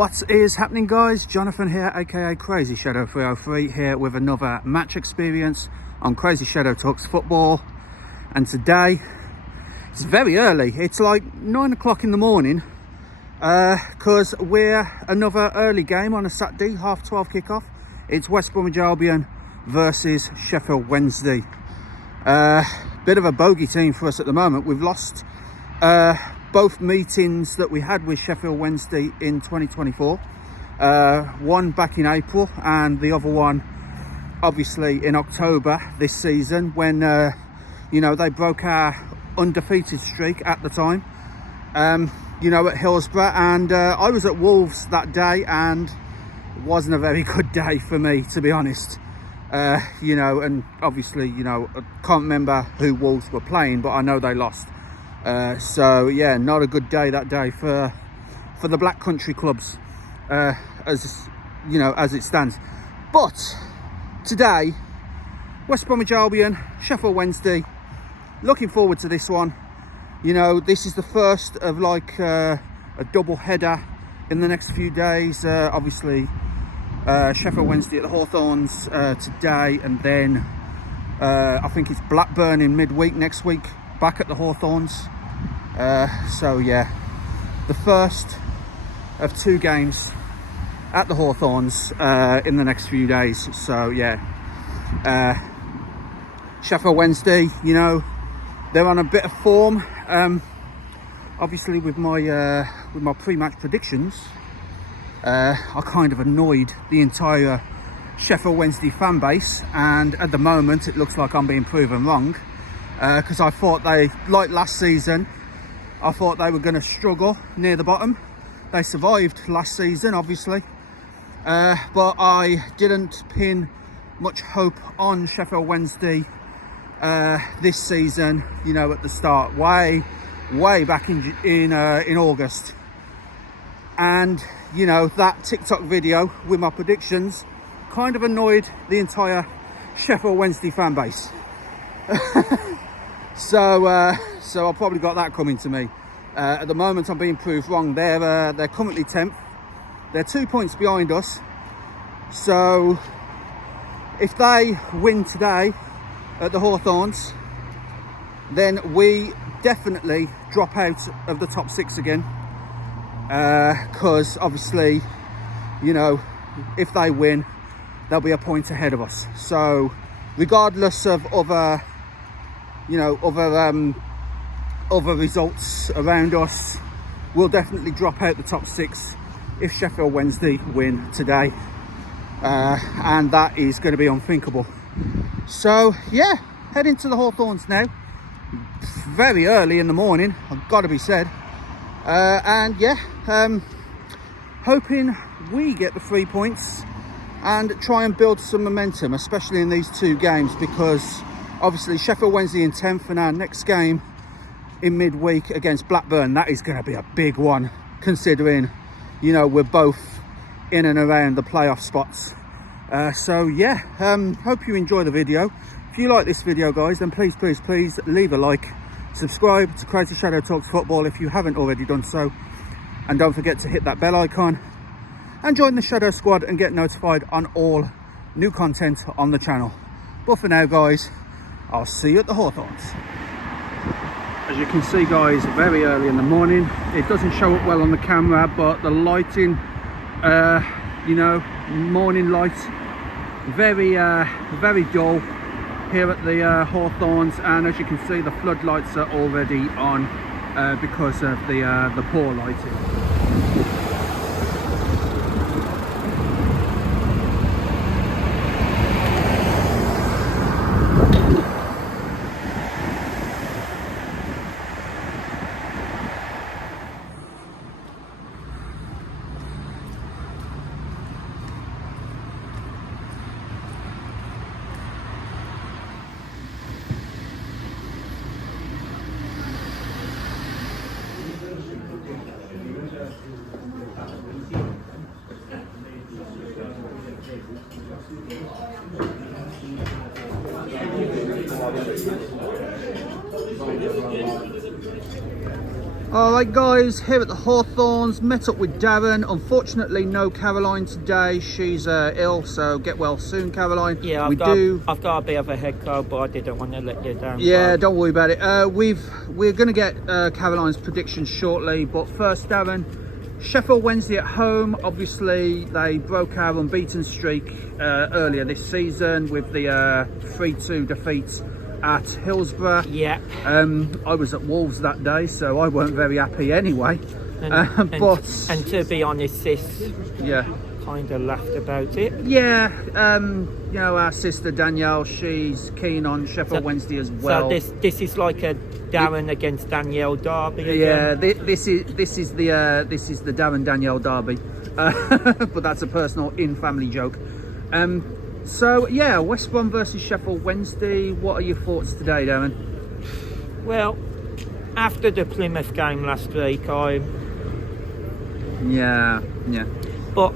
What is happening, guys? Jonathan here, aka CrazyShadow 303, here with another match experience on CrazyShadow Talks Football. And today it's very early, it's like 9 o'clock in the morning, because we're another early game on a Saturday, 12:30 kickoff. It's West Bromwich Albion versus Sheffield Wednesday. Bit of a bogey team for us at the moment. We've lost both meetings that we had with Sheffield Wednesday in 2024. One back in April and the other one obviously in October this season when they broke our undefeated streak at the time, at Hillsborough. And I was at Wolves that day, and it wasn't a very good day for me, to be honest. And obviously, I can't remember who Wolves were playing, but I know they lost. So yeah, not a good day that day for the Black Country clubs, as it stands. But today, West Bromwich Albion, Sheffield Wednesday. Looking forward to this one. This is the first of a double header in the next few days. Obviously, Sheffield Wednesday at the Hawthorns today, and then I think it's Blackburn in midweek next week, back at the Hawthorns. So yeah, the first of two games at the Hawthorns in the next few days. So yeah, Sheffield Wednesday, they're on a bit of form. Obviously with my pre-match predictions, I kind of annoyed the entire Sheffield Wednesday fan base, and at the moment it looks like I'm being proven wrong, because I thought they, like last season, I thought they were going to struggle near the bottom. They survived last season, obviously, but I didn't pin much hope on Sheffield Wednesday this season. At the start, way back in August, and that TikTok video with my predictions kind of annoyed the entire Sheffield Wednesday fan base. So I probably got that coming to me. At the moment, I'm being proved wrong. They're currently 10th. They're 2 points behind us. So if they win today at the Hawthorns, then we definitely drop out of the top 6 again. Because obviously, if they win, they'll be a point ahead of us. So regardless of other results around us, we'll definitely drop out the top 6 if Sheffield Wednesday win today, and that is going to be unthinkable. So yeah, heading to the Hawthorns now, very early in the morning, I've got to be said, and yeah, hoping we get the 3 points and try and build some momentum, especially in these two games, because obviously Sheffield Wednesday in 10th, and our next game in midweek against Blackburn, that is going to be a big one, considering we're both in and around the playoff spots. So yeah, hope you enjoy the video. If you like this video, guys, then please leave a like, subscribe to CrazyShadow Talks Football if you haven't already done so, and don't forget to hit that bell icon and join the Shadow Squad and get notified on all new content on the channel. But for now, guys, I'll see you at the Hawthorns. As you can see, guys, very early in the morning. It doesn't show up well on the camera, but the lighting, morning light, very dull here at the Hawthorns. And as you can see, the floodlights are already on because of the poor lighting. Alright guys, here at the Hawthorns, met up with Darren. Unfortunately no Caroline today, she's ill, so get well soon Caroline. Yeah, I've got a bit of a head cold, but I didn't want to let you down. Yeah, don't worry about it. We're going to get Caroline's predictions shortly, but first Darren, Sheffield Wednesday at home. Obviously they broke our unbeaten streak earlier this season with the 3-2 defeat at Hillsborough. Yeah. I was at Wolves that day, so I weren't very happy anyway. And to be honest, sis, yeah, kind of laughed about it. Yeah, you know, our sister Danielle, she's keen on Sheffield Wednesday as well. So this is like a Darren against Danielle derby again. Yeah, this is the Darren Danielle derby, but that's a personal in-family joke. So yeah, West Brom versus Sheffield Wednesday. What are your thoughts today, Darren? Well, after the Plymouth game last week, yeah. But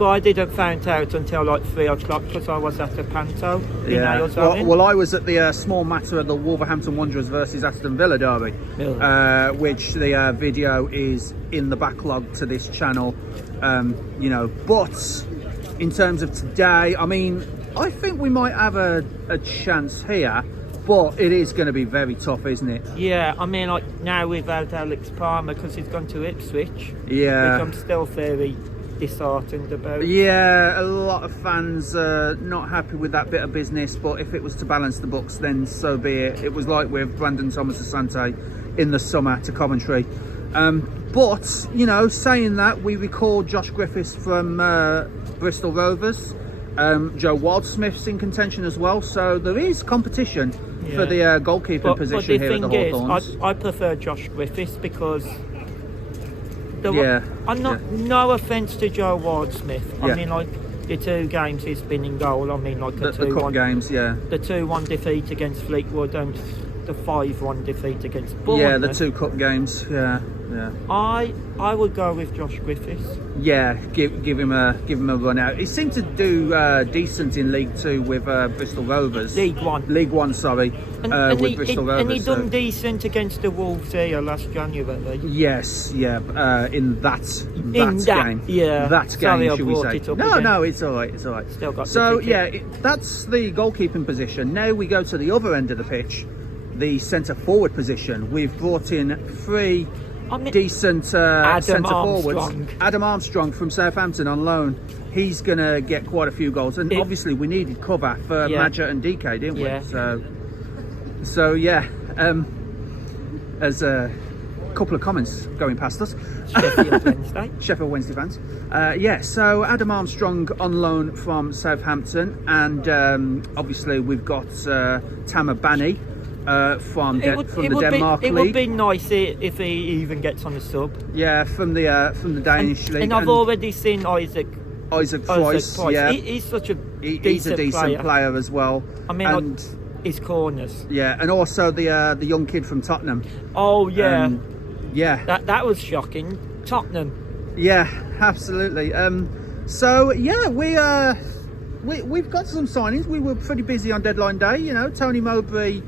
I didn't find out until like 3 o'clock because I was at a panto. Yeah. Well, I was at the small matter of the Wolverhampton Wanderers versus Aston Villa derby, really? Which the video is in the backlog to this channel. You know, but in terms of today, I mean, I think we might have a chance here, but it is going to be very tough, isn't it? Yeah, I mean, like now without Alex Palmer because he's gone to Ipswich. Yeah. Which I'm still very disheartened about. Yeah, a lot of fans not happy with that bit of business, but if it was to balance the books, then so be it. It was like with Brandon Thomas-Asante in the summer to Coventry. But, you know, saying that, we recall Josh Griffiths from Bristol Rovers. Joe Wildsmith's in contention as well, so there is competition for the goalkeeping position here at the Hawthorns. I prefer Josh Griffiths because no offence to Joe Wildsmith. I mean, like the 2 games he's been in goal. I mean, like the cup games, yeah. The 2-1 defeat against Fleetwood and the 5-1 defeat against Bournemouth. Yeah, the 2 cup games. Yeah. I would go with Josh Griffiths. Yeah, give him a run out. He seemed to do decent in League 2 with Bristol Rovers. League 1, sorry. With Bristol Rovers. And he done decent against the Wolves here last January. Yes, yeah. In that game. Yeah. That Sorry, game, should we say? No, it's all right. Still got so yeah, that's the goalkeeping position. Now we go to the other end of the pitch, the centre forward position. We've brought in 3 decent centre forwards. Adam Armstrong from Southampton on loan. He's going to get quite a few goals, and obviously we needed cover for Madger and DK, didn't we? So yeah, as a couple of comments going past us. Sheffield Wednesday fans. So Adam Armstrong on loan from Southampton, and obviously we've got Tamer Bani from the Denmark League. It would be nice if he even gets on the sub. Yeah, from the Danish League. And I've already seen Isaac Price. Yeah, he's such a he's a decent player as well. I mean, and his corners. Yeah, and also the young kid from Tottenham. Oh yeah, that was shocking. Tottenham. Yeah, absolutely. So yeah, we've got some signings. We were pretty busy on deadline day. You know, Tony Mowbray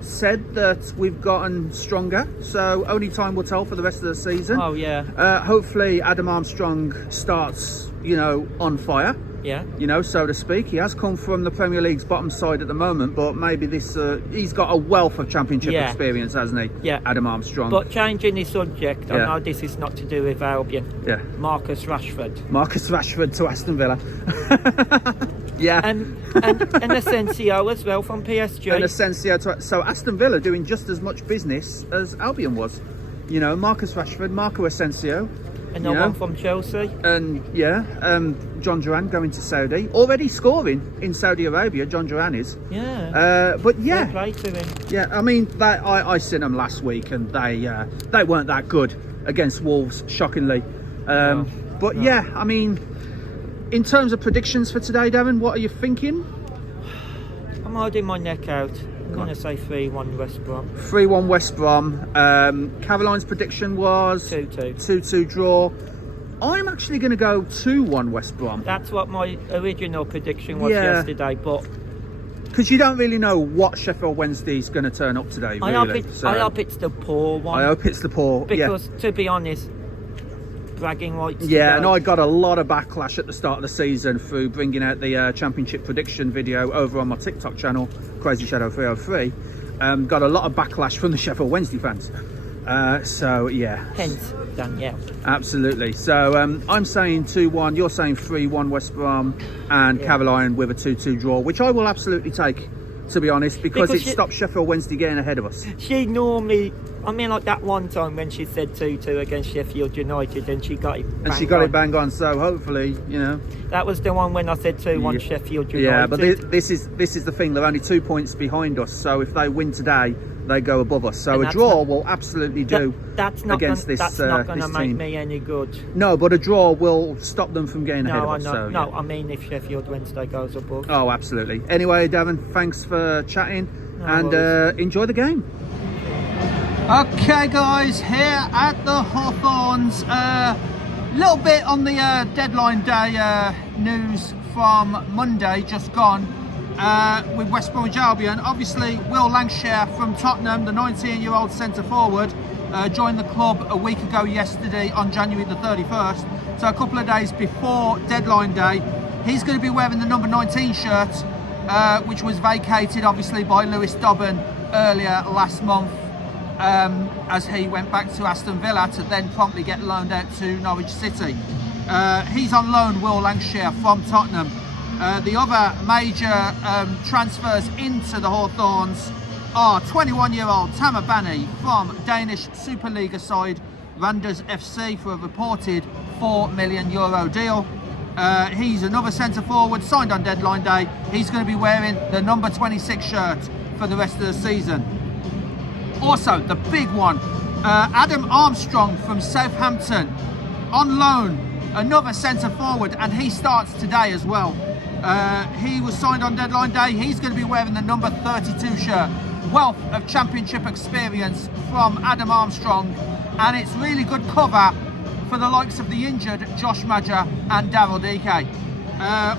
said that we've gotten stronger, so only time will tell for the rest of the season. Oh yeah. Hopefully Adam Armstrong starts, you know, on fire. Yeah. You know, so to speak. He has come from the Premier League's bottom side at the moment, but maybe this he's got a wealth of Championship experience, hasn't he? Yeah. Adam Armstrong. But changing the subject, I know this is not to do with Albion. Yeah. Marcus Rashford to Aston Villa. Yeah. And Asensio as well from PSG. And Asensio so Aston Villa doing just as much business as Albion was. You know, Marcus Rashford, Marco Asensio. Another one from Chelsea. And John Duran going to Saudi. Already scoring in Saudi Arabia, John Duran is. Yeah. But yeah. Fair play to him. Yeah, I mean, I seen them last week and they weren't that good against Wolves, shockingly. Yeah, I mean, in terms of predictions for today, Darren, what are you thinking? I'm holding my neck out. I'm going to say 3-1 West Brom. 3-1 West Brom. Caroline's prediction was 2-2. 2-2 draw. I'm actually going to go 2-1 West Brom. That's what my original prediction was yesterday, but because you don't really know what Sheffield Wednesday's going to turn up today, really. I hope it's the poor one. I hope it's the poor, because to be honest, bragging rights. Yeah, and I got a lot of backlash at the start of the season through bringing out the championship prediction video over on my TikTok channel, CrazyShadow 303. Got a lot of backlash from the Sheffield Wednesday fans. So yeah. Hence Danielle. Absolutely. So I'm saying 2-1. You're saying 3-1 West Brom, and Caroline with a 2-2 draw, which I will absolutely take, to be honest, because it stops Sheffield Wednesday getting ahead of us. She normally, I mean, like that one time when she said 2-2 against Sheffield United, and she got it bang on. And she got it bang on, so hopefully, you know. That was the one when I said 2-1 Sheffield United. Yeah, but this is the thing, they're only 2 points behind us, so if they win today, they go above us. So a draw will absolutely do against this team. That's not going to make me any good. No, but a draw will stop them from getting ahead of us. So, no, I mean if Sheffield Wednesday goes above. Oh, absolutely. Anyway, Davin, thanks for chatting, and enjoy the game. Okay, guys, here at the Hawthorns. Little bit on the deadline day news from Monday, just gone. With West Bromwich Albion. Obviously, Will Lancashire from Tottenham, the 19-year-old centre forward, joined the club a week ago yesterday on January the 31st. So a couple of days before deadline day. He's going to be wearing the number 19 shirt, which was vacated obviously by Lewis Dobbin earlier last month, as he went back to Aston Villa to then promptly get loaned out to Norwich City. He's on loan, Will Lancashire, from Tottenham. The other major transfers into the Hawthorns are 21-year-old Tamer Bani from Danish Superliga side Randers FC for a reported €4 million deal. He's another centre forward signed on deadline day. He's going to be wearing the number 26 shirt for the rest of the season. Also, the big one, Adam Armstrong from Southampton on loan, another centre forward, and he starts today as well. He was signed on deadline day. He's going to be wearing the number 32 shirt. Wealth of championship experience from Adam Armstrong, and it's really good cover for the likes of the injured Josh Madger and Daryl DK.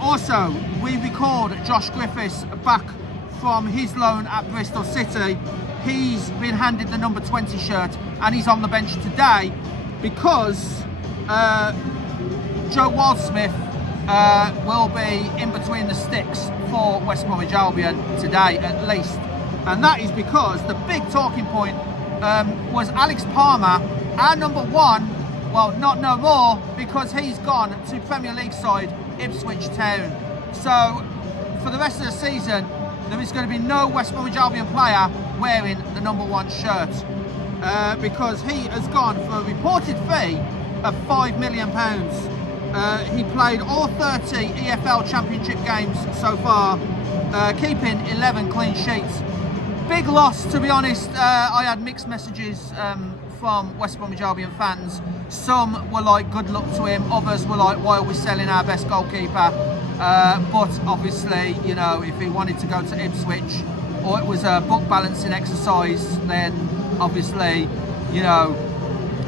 Also, we record Josh Griffiths back from his loan at Bristol City. He's been handed the number 20 shirt, and he's on the bench today because Joe Wildsmith will be in between the sticks for West Bromwich Albion today at least, and that is because the big talking point was Alex Palmer, our number one. Well, not no more, because he's gone to Premier League side Ipswich Town. So for the rest of the season, there is going to be no West Bromwich Albion player wearing the number one shirt, because he has gone for a reported fee of £5 million. He played all 30 EFL Championship games so far, keeping 11 clean sheets. Big loss, to be honest. I had mixed messages from West Bromwich Albion fans. Some were like, good luck to him. Others were like, why are we selling our best goalkeeper? But obviously, you know, if he wanted to go to Ipswich, or it was a book balancing exercise, then obviously, you know,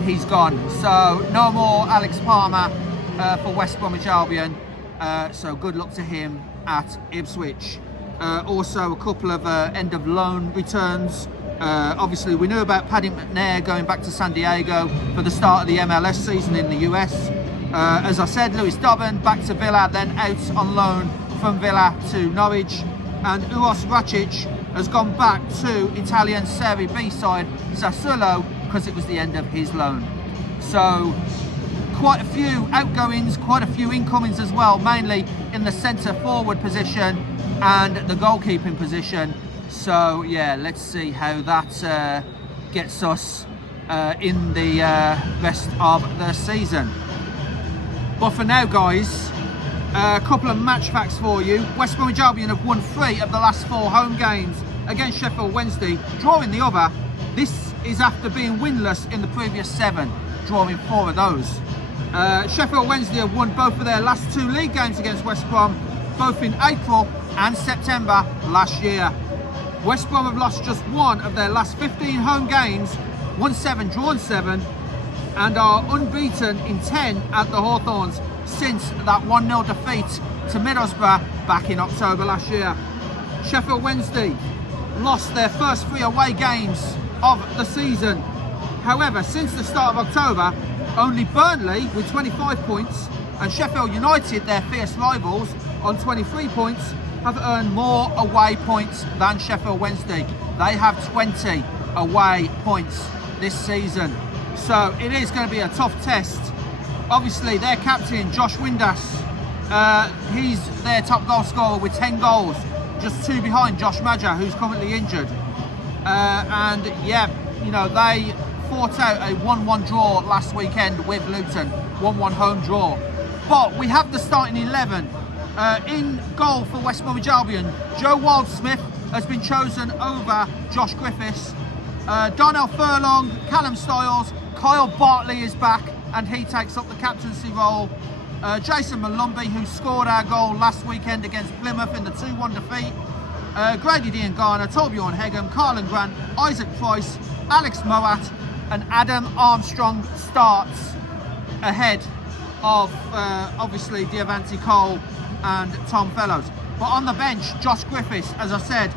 he's gone. So no more Alex Palmer for West Bromwich Albion, so good luck to him at Ipswich. Also a couple of end of loan returns. Obviously we knew about Paddy McNair going back to San Diego for the start of the MLS season in the US. As I said, Lewis Dobbin back to Villa, then out on loan from Villa to Norwich, and Uros Racic has gone back to Italian Serie B side Sassuolo because it was the end of his loan. So quite a few outgoings, quite a few incomings as well, mainly in the centre forward position and the goalkeeping position. So yeah, let's see how that gets us in the rest of the season. But for now, guys, a couple of match facts for you. West Bromwich Albion have won 3 of the last 4 home games against Sheffield Wednesday, drawing the other. This is after being winless in the previous 7, drawing 4 of those. Sheffield Wednesday have won both of their last 2 league games against West Brom, both in April and September last year. West Brom have lost just 1 of their last 15 home games, won 7, drawn 7, and are unbeaten in 10 at the Hawthorns since that 1-0 defeat to Middlesbrough back in October last year. Sheffield Wednesday lost their first 3 away games of the season. However, since the start of October, only Burnley with 25 points and Sheffield United, their fierce rivals, on 23 points, have earned more away points than Sheffield Wednesday. They have 20 away points this season. So it is going to be a tough test. Obviously, their captain, Josh Windass, he's their top goal scorer with 10 goals, just 2 behind Josh Maja, who's currently injured. And yeah, you know, they fought out a 1-1 draw last weekend with Luton, 1-1 home draw. But we have the starting 11. In goal for West Bromwich Albion, Joe Wildsmith has been chosen over Josh Griffiths. Darnell Furlong, Callum Stiles, Kyle Bartley is back and he takes up the captaincy role. Jason Molumby, who scored our goal last weekend against Plymouth in the 2-1 defeat. Grady Dean Garner, Torbjorn Hegem, Carlin Grant, Isaac Price, Alex Moat and Adam Armstrong starts ahead of obviously Diavanti Cole and Tom Fellows. But on the bench, Josh Griffiths, as I said,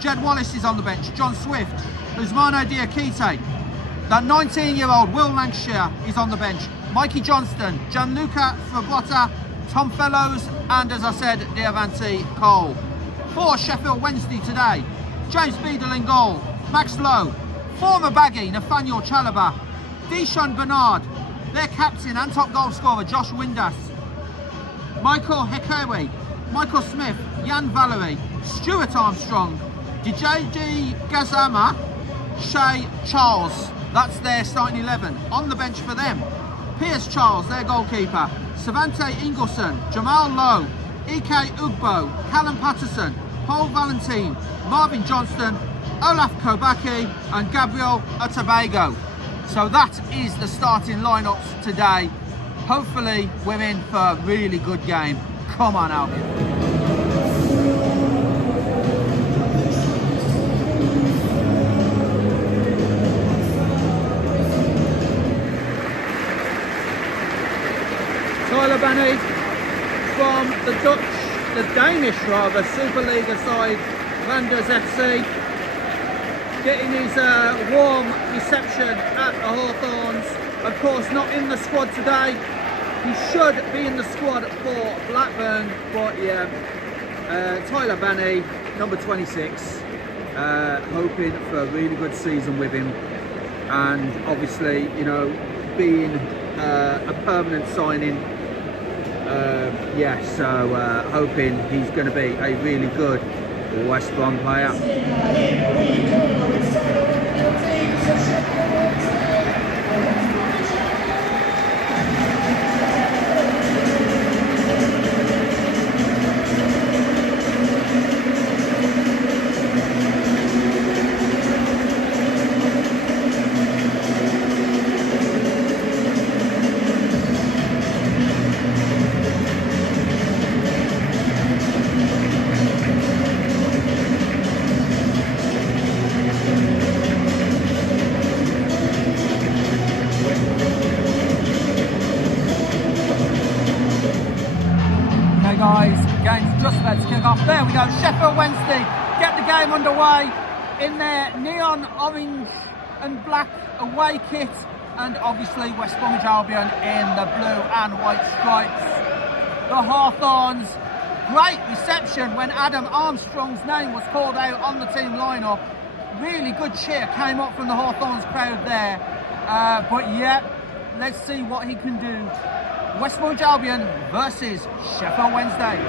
Jed Wallace is on the bench, John Swift, Usmano Diakite, that 19-year-old Will Lancashire is on the bench, Mikey Johnston, Gianluca Frabotta, Tom Fellows, and as I said, Diavanti Cole. For Sheffield Wednesday today, James Beadle in goal, Max Lowe, former baggy Nathaniel Chalobah, Deshaun Bernard, their captain and top goal scorer Josh Windass, Michael Hekewe, Michael Smith, Jan Valerie, Stuart Armstrong, DJ Gazama, Shay Charles. That's their starting 11. On the bench for them, Piers Charles, their goalkeeper, Savante Ingleson, Jamal Lowe, Ike Ugbo, Callum Patterson, Paul Valentine, Marvin Johnston, Olaf Kobaki and Gabriel Otabago. So that is the starting lineups today. Hopefully we're in for a really good game. Come on, Albion. Tyler Banney from the Danish Superliga side, Randers FC, getting his warm reception at the Hawthorns. Of course, not in the squad today. He should be in the squad for Blackburn, but yeah, Tyler Banney, number 26, hoping for a really good season with him, and obviously, you know, being a permanent signing. So hoping he's going to be a really good West Brom player. Guys, game's just about to kick off. There we go, Sheffield Wednesday get the game underway in their neon orange and black away kit, and obviously West Bromwich Albion in the blue and white stripes. The Hawthorns, great reception when Adam Armstrong's name was called out on the team lineup. Really good cheer came up from the Hawthorns crowd there. But yeah, let's see what he can do. West Bromwich Albion versus Sheffield Wednesday.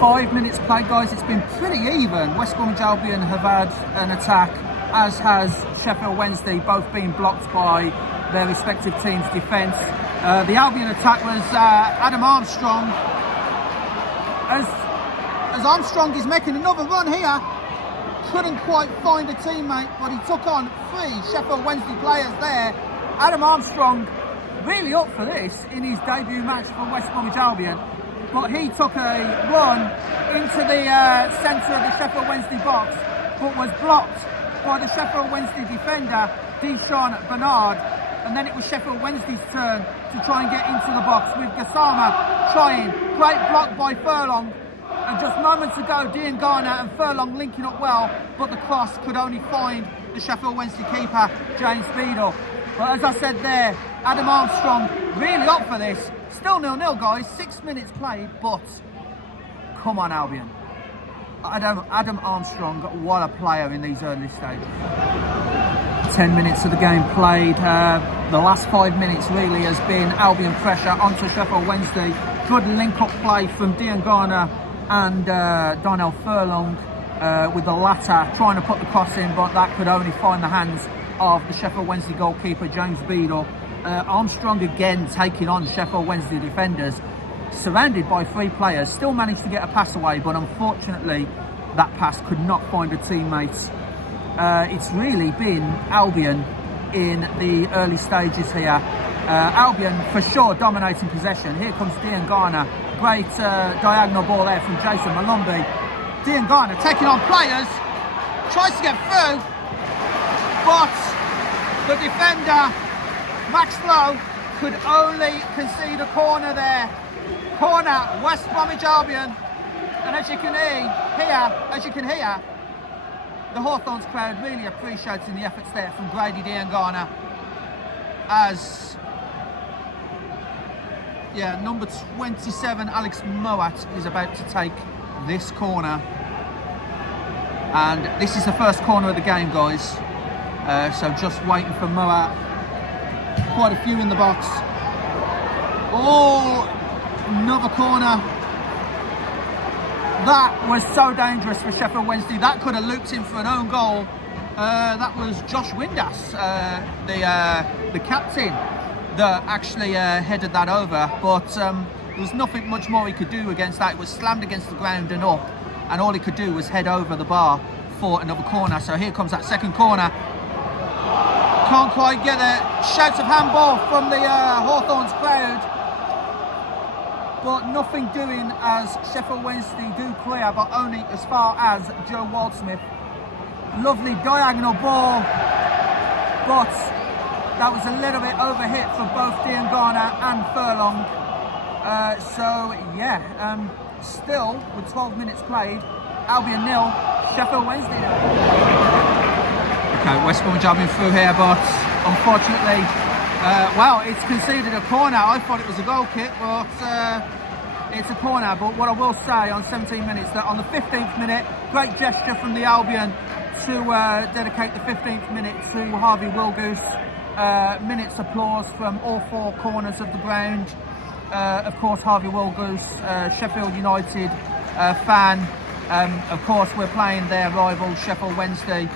5 minutes played, guys. It's been pretty even. West Bromwich Albion have had an attack, as has Sheffield Wednesday, both being blocked by their respective teams' defence. The Albion attack was Adam Armstrong. As Armstrong is making another run here, couldn't quite find a teammate, but he took on 3 Sheffield Wednesday players there. Adam Armstrong really up for this in his debut match for West Bromwich Albion, but he took a run into the centre of the Sheffield Wednesday box, but was blocked by the Sheffield Wednesday defender Deshaun Bernard, and then it was Sheffield Wednesday's turn to try and get into the box with Gassama trying. Great block by Furlong, And just moments ago, Dean Garner and Furlong linking up well, but the cross could only find the Sheffield Wednesday keeper, James Beadle. But as I said there, Adam Armstrong really up for this. Still 0-0, guys, 6 minutes played, but come on, Albion. Adam Armstrong, what a player in these early stages. 10 minutes of the game played. The last 5 minutes really has been Albion pressure onto Sheffield Wednesday. Good link-up play from Dean Garner and Darnell Furlong, with the latter trying to put the cross in, but that could only find the hands of the Sheffield Wednesday goalkeeper, James Beadle. Armstrong again taking on Sheffield Wednesday defenders, surrounded by 3 players, still managed to get a pass away, but unfortunately that pass could not find a teammate. It's really been Albion in the early stages here. Albion for sure dominating possession. Here comes Dean Garner, great diagonal ball there from Jason Molumby. Dean Garner taking on players, tries to get through, but the defender Max Lowe could only concede a corner there. Corner, West Bromwich Albion. And as you can hear, the Hawthorns crowd really appreciating the efforts there from Grady Dean Garner, as number 27 Alex Moat is about to take this corner, and this is the first corner of the game, guys. So just waiting for Moat. Quite a few in the box. Oh, another corner. That was so dangerous for Sheffield Wednesday. That could have looped in for an own goal. That was Josh Windass, the captain, that actually headed that over. But there was nothing much more he could do against that. It was slammed against the ground and up, and all he could do was head over the bar for another corner. So here comes that second corner. Can't quite get it. Shouts of handball from the Hawthorns crowd, but nothing doing as Sheffield Wednesday do clear, but only as far as Joe Waldsmith. Lovely diagonal ball, but that was a little bit overhit for both Dean Garner and Furlong. Still with 12 minutes played, Albion 0, Sheffield Wednesday 0. Okay, West Bromwich Albion through here, but unfortunately, it's conceded a corner. I thought it was a goal kick, but it's a corner. But what I will say on 17 minutes, that on the 15th minute, great gesture from the Albion to dedicate the 15th minute to Harvey Wilgoose. Minutes applause from all 4 corners of the ground. Of course, Harvey Wilgoose, Sheffield United fan. Of course, we're playing their rival, Sheffield Wednesday.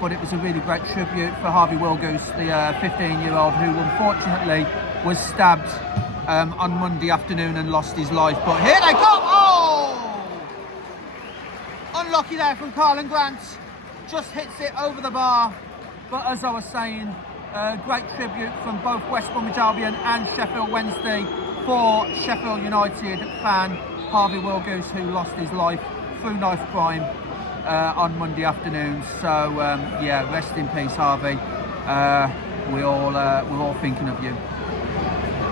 But it was a really great tribute for Harvey Wilgoose, the 15-year-old who unfortunately was stabbed on Monday afternoon and lost his life. But here they come! Oh! Unlucky there from Carlin Grant. Just hits it over the bar. But as I was saying, great tribute from both West Bromwich Albion and Sheffield Wednesday for Sheffield United fan Harvey Wilgoose, who lost his life through knife crime on Monday afternoon. So rest in peace, Harvey. We're all thinking of you.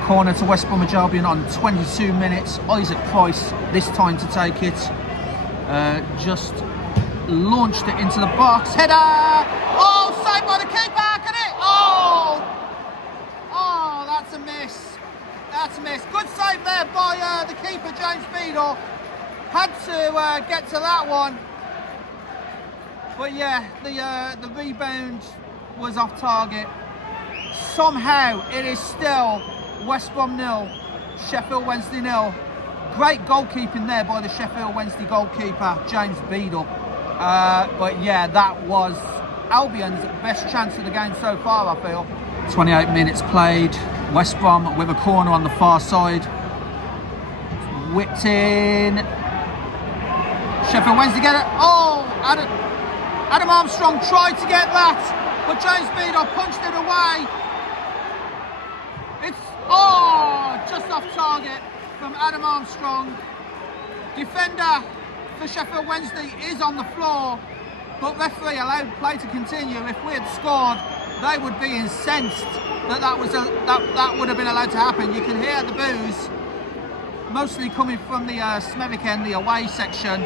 Corner to West Bromwich Albion on 22 minutes. Isaac Price this time to take it. Just launched it into the box. Header! Oh, saved by the keeper! Can it? Oh, that's a miss. That's a miss. Good save there by the keeper, James Beadle. Had to get to that one. But yeah, the rebound was off target. Somehow it is still West Brom 0, Sheffield Wednesday 0. Great goalkeeping there by the Sheffield Wednesday goalkeeper, James Beadle. But yeah, that was Albion's best chance of the game so far, I feel. 28 minutes played. West Brom with a corner on the far side. Whipped in. Sheffield Wednesday get it. Oh, Adam Armstrong tried to get that, but James Beadle punched it away. It's just off target from Adam Armstrong. Defender for Sheffield Wednesday is on the floor, but referee allowed play to continue. If we had scored, they would be incensed that would have been allowed to happen. You can hear the boos. mostly coming from the Smethwick end, the away section.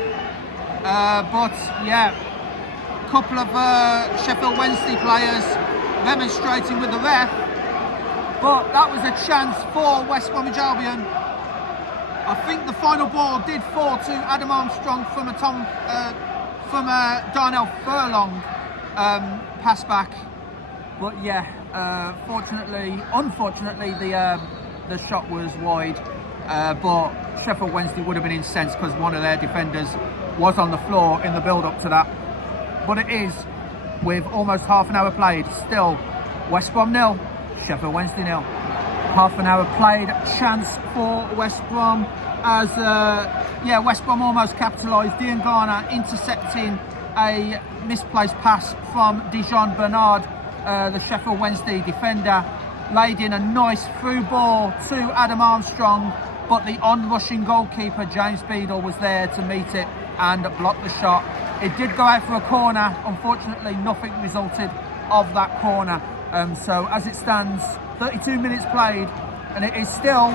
But yeah, a couple of Sheffield Wednesday players remonstrating with the ref. But that was a chance for West Bromwich Albion. I think the final ball did fall to Adam Armstrong from a Darnell Furlong pass back. But yeah, unfortunately, the shot was wide. But Sheffield Wednesday would have been incensed because one of their defenders was on the floor in the build-up to that. But it is, with almost half an hour played, still West Brom 0, Sheffield Wednesday 0. Half an hour played, chance for West Brom as West Brom almost capitalised. Dean Garner intercepting a misplaced pass from Dijon Bernard, the Sheffield Wednesday defender, laid in a nice through ball to Adam Armstrong, but the on-rushing goalkeeper James Beadle was there to meet it and block the shot. It did go out for a corner. Unfortunately, nothing resulted of that corner. So as it stands, 32 minutes played, and it is still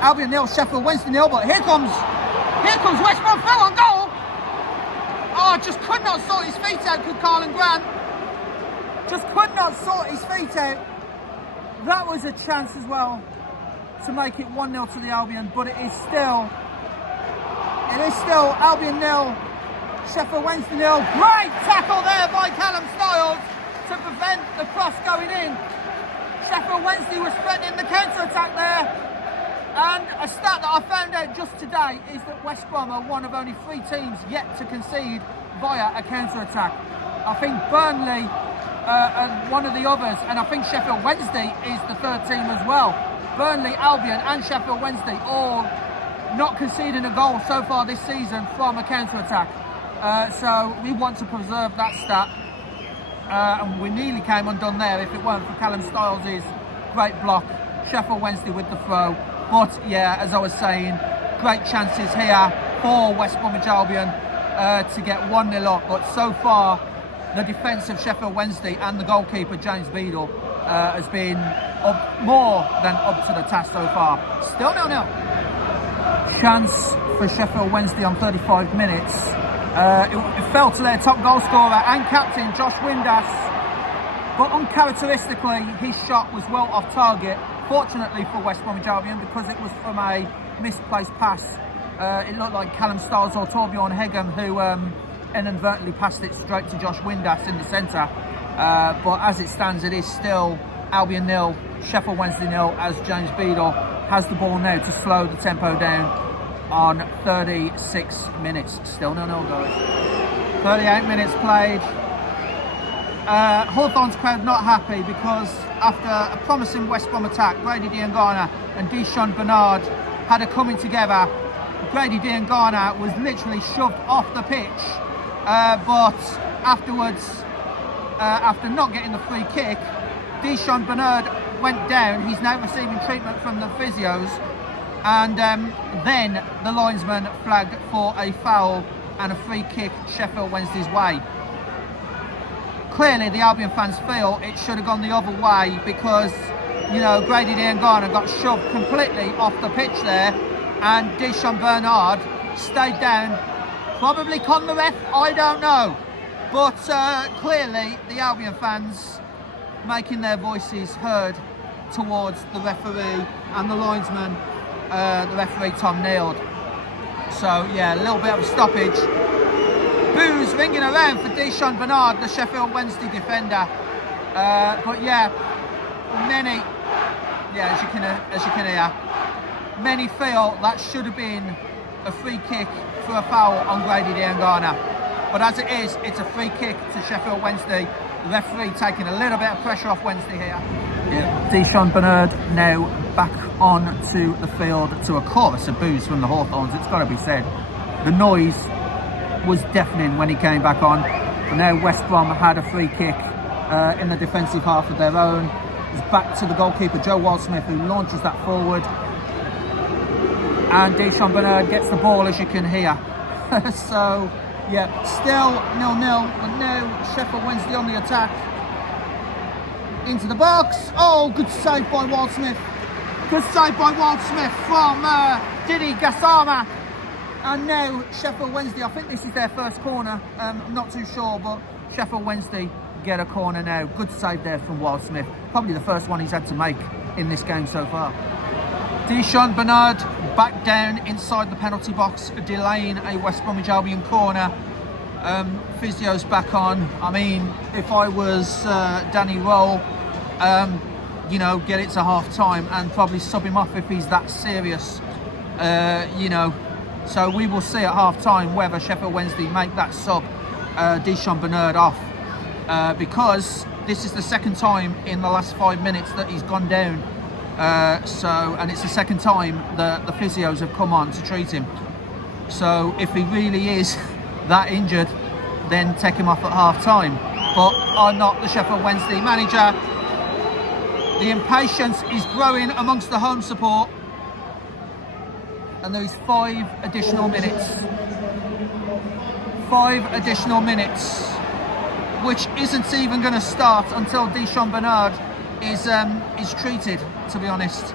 Albion 0, Sheffield Wednesday 0. But here comes West Brom fell on goal. Oh, just could not sort his feet out, could Carlin Grant. Just could not sort his feet out. That was a chance as well to make it 1-0 to the Albion, but it is still Albion 0, Sheffield Wednesday 0. Great tackle there by Callum Styles to prevent the cross going in. Sheffield Wednesday was threatening the counter-attack there. And a stat that I found out just today is that West Brom are one of only 3 teams yet to concede via a counter-attack. I think Burnley and one of the others, and I think Sheffield Wednesday is the 3rd team as well. Burnley, Albion and Sheffield Wednesday all not conceding a goal so far this season from a counter-attack. So we want to preserve that stat. And we nearly came undone there if it weren't for Callum Styles' great block. Sheffield Wednesday with the throw. But yeah, as I was saying, great chances here for West Bromwich Albion to get 1-0 up. But so far, the defence of Sheffield Wednesday and the goalkeeper James Beadle has been more than up to the task so far. Still 0-0. Chance for Sheffield Wednesday on 35 minutes. It fell to their top goal scorer and captain Josh Windass, but uncharacteristically his shot was well off target, fortunately for West Bromwich Albion, because it was from a misplaced pass. It looked like Callum Styles or Torbjorn Hegem who inadvertently passed it straight to Josh Windass in the centre. But as it stands, it is still Albion 0, Sheffield Wednesday 0, as James Beadle has the ball now to slow the tempo down on 36 minutes. Still 0-0, guys. 38 minutes played. Hawthorns crowd not happy because after a promising West Brom attack, Grady Diangana and Dijon Bernard had a coming together. Grady Diangana was literally shoved off the pitch, but afterwards, after not getting the free kick, Dijon Bernard went down. He's now receiving treatment from the physios. And then the linesman flagged for a foul and a free kick Sheffield Wednesday's way. Clearly the Albion fans feel it should have gone the other way because, you know, Grady Diangana got shoved completely off the pitch there and Dijon Bernard stayed down. Probably conned the ref, I don't know. But clearly the Albion fans making their voices heard towards the referee and the linesman, the referee Tom Neild. So yeah, a little bit of a stoppage. Boos ringing around for Dijon Bernard, the Sheffield Wednesday defender. But yeah, many, as you can hear, many feel that should have been a free kick for a foul on Grady Diangana. But as it is, it's a free kick to Sheffield Wednesday. The referee taking a little bit of pressure off Wednesday here. Yeah. Dijon Bernard now back onto the field to a chorus of boos from the Hawthorns. It's got to be said. The noise was deafening when he came back on. But now West Brom had a free kick in the defensive half of their own. It's back to the goalkeeper Joe Wildsmith, who launches that forward. And Dijon Bernard gets the ball, as you can hear. So yeah, still 0-0, and now Sheffield Wednesday on the attack. Into the box. Oh, good save by Wildsmith. Good save by Wildsmith from Didi Gassama. And now Sheffield Wednesday, I think this is their first corner. I'm not too sure, but Sheffield Wednesday get a corner now. Good save there from Wild Smith. Probably the first one he's had to make in this game so far. Deshaun Bernard back down inside the penalty box, delaying a West Bromwich Albion corner. Physio's back on. I mean, if I was Danny Roll, you know, get it to half time and probably sub him off if he's that serious, you know. So we will see at half time whether Sheffield Wednesday make that sub Deshaun Bernard off, because this is the second time in the last 5 minutes that he's gone down. And it's the second time that the physios have come on to treat him. So if he really is that injured, then take him off at half time. But I'm not the Sheffield Wednesday manager. The impatience is growing amongst the home support. And there is 5 additional minutes. 5 additional minutes, which isn't even going to start until Deshaun Bernard is treated, to be honest.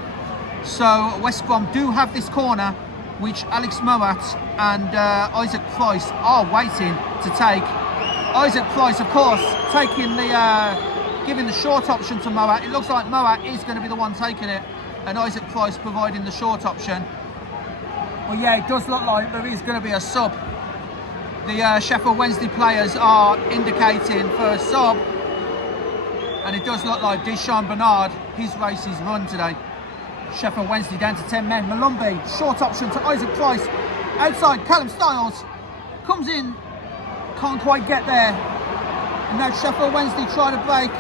So West Brom do have this corner, which Alex Moat and Isaac Price are waiting to take. Isaac Price, of course, taking giving the short option to Moat. It looks like Moat is going to be the one taking it, and Isaac Price providing the short option. Well, yeah, it does look like there is going to be a sub. The Sheffield Wednesday players are indicating for a sub, and it does look like Deshaun Bernard, his race is run today. Sheffield Wednesday down to 10 men. Molumby, short option to Isaac Price. Outside, Callum Styles comes in, can't quite get there. And now Sheffield Wednesday try to break.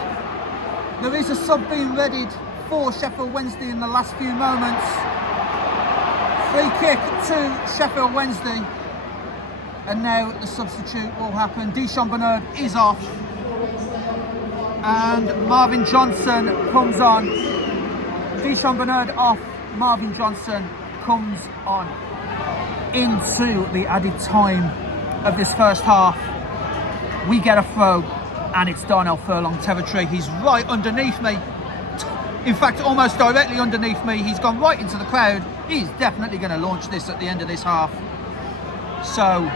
There is a sub being readied for Sheffield Wednesday in the last few moments. Free kick to Sheffield Wednesday. And now the substitute will happen. Deshaun Bernard is off. And Marvin Johnson comes on. Deshaun Bernard off, Marvin Johnson comes on. Into the added time of this first half, we get a throw, and it's Darnell Furlong territory. He's right underneath me. In fact, almost directly underneath me. He's gone right into the crowd. He's definitely going to launch this at the end of this half. So,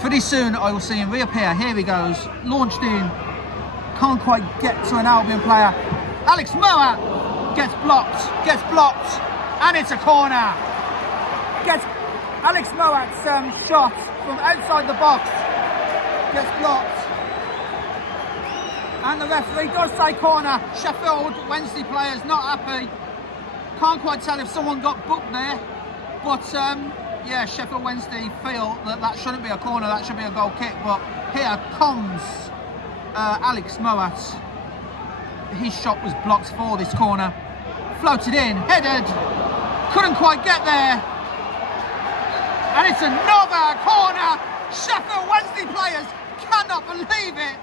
pretty soon I will see him reappear. Here he goes, launched in. Can't quite get to an Albion player. Alex Moat gets blocked, and it's a corner. Gets Alex Moat's shot from outside the box, gets blocked. And the referee does say corner. Sheffield Wednesday players not happy. Can't quite tell if someone got booked there, but yeah, Sheffield Wednesday feel that shouldn't be a corner, that should be a goal kick. But here comes Alex Moat. His shot was blocked for this corner. Floated in, headed, couldn't quite get there. And it's another corner. Sheffield Wednesday players cannot believe it.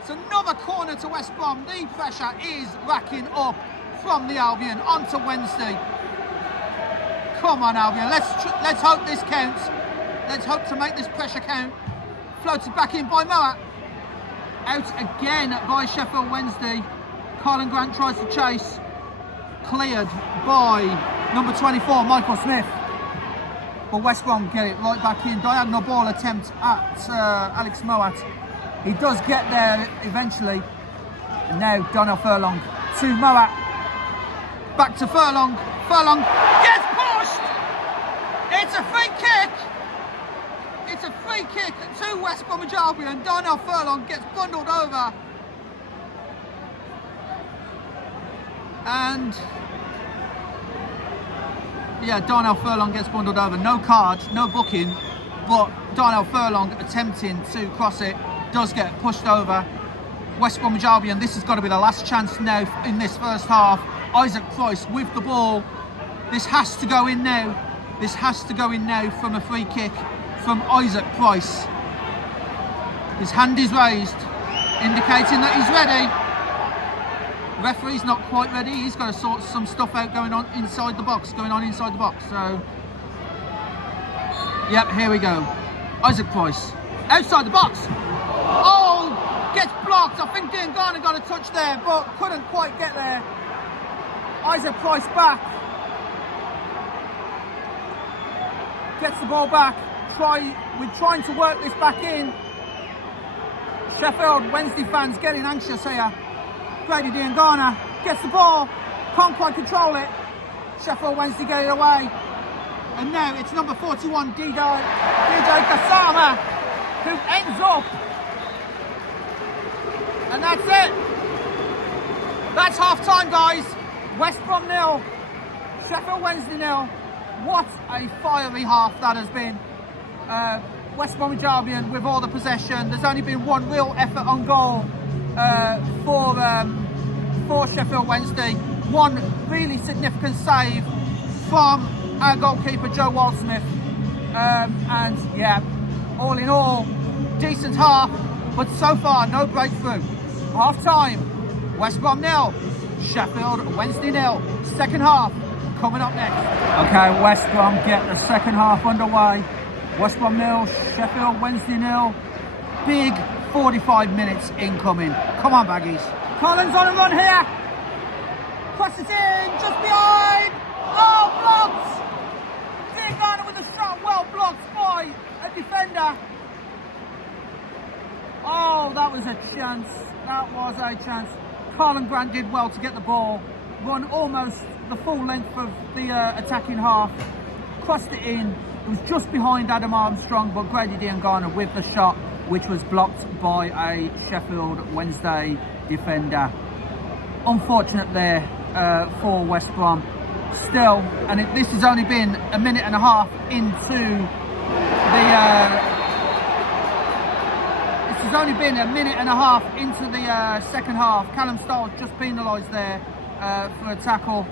It's another corner to West Brom. The pressure is racking up from the Albion onto Wednesday. Come on, Albion, let's hope this counts. Let's hope to make this pressure count. Floated back in by Moat. Out again by Sheffield Wednesday. Colin Grant tries to chase. Cleared by number 24, Michael Smith. But West Brom get it right back in. Diagonal ball attempt at Alex Moat. He does get there eventually. And now Darnell Furlong to Moat. Back to Furlong. Furlong gets pushed. It's a free kick. It's a free kick to West Bromwich Albion. Darnell Furlong gets bundled over. And yeah, Darnell Furlong gets bundled over. No card, no booking, but Darnell Furlong attempting to cross it does get pushed over. West Bromwich Albion, this has got to be the last chance now in this first half. Isaac Price with the ball. This has to go in now. This has to go in now from a free kick from Isaac Price. His hand is raised, indicating that he's ready. Referee's not quite ready. He's got to sort some stuff out going on inside the box. So, yep, here we go. Isaac Price outside the box. Oh, gets blocked. I think Dean Garner got a touch there, but couldn't quite get there. Isaac Price back. gets the ball back. We're trying to work this back in. Sheffield Wednesday fans getting anxious here. Grady Diangana gets the ball, can't quite control it. Sheffield Wednesday get it away. And now it's number 41, DJ Kasama, who ends up. And that's it. That's half time, guys. West Brom 0, Sheffield Wednesday 0. What a fiery half that has been. West Bromwich Albion with all the possession. There's only been one real effort on goal for Sheffield Wednesday. One really significant save from our goalkeeper Joe Waldsmith. And yeah, all in all, decent half, but so far no breakthrough. Half time, West Brom 0, Sheffield Wednesday 0. Second half coming up next. Okay, West Brom get the second half underway. West Brom 0, Sheffield Wednesday 0. Big 45 minutes incoming. Come on, Baggies. Collins on a run here. Crosses in, just behind. Oh, blocked. Diangana with a shot, well blocked by a defender. Oh, that was a chance. That was a chance. Carlin Grant did well to get the ball. Run almost the full length of the attacking half. Crossed it in. It was just behind Adam Armstrong, but Grady Diangana with the shot, which was blocked by a Sheffield Wednesday defender. Unfortunate there for West Brom. Still, and this has only been a minute and a half into the second half. Callum Stiles just penalised there for a tackle.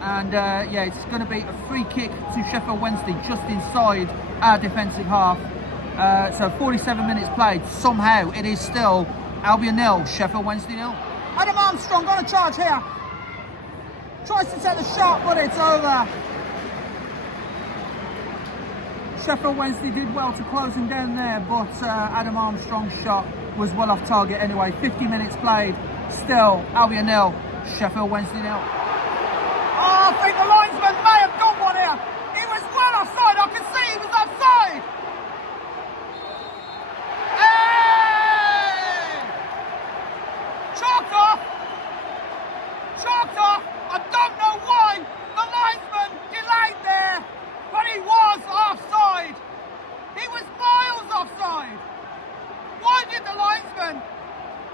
And yeah, it's going to be a free kick to Sheffield Wednesday just inside our defensive half. So 47 minutes played. Somehow it is still Albion 0, Sheffield Wednesday 0. Adam Armstrong on a charge here. Tries to take the shot, but it's over. Sheffield Wednesday did well to close him down there, but Adam Armstrong's shot was well off target anyway. 50 minutes played. Still Albion 0, Sheffield Wednesday 0. Oh, I think the linesman may have done one here. He was well offside. I can see he was offside. Hey! Chalked off. Chalked off. I don't know why the linesman delayed there, but he was offside. He was miles offside. Why did the linesman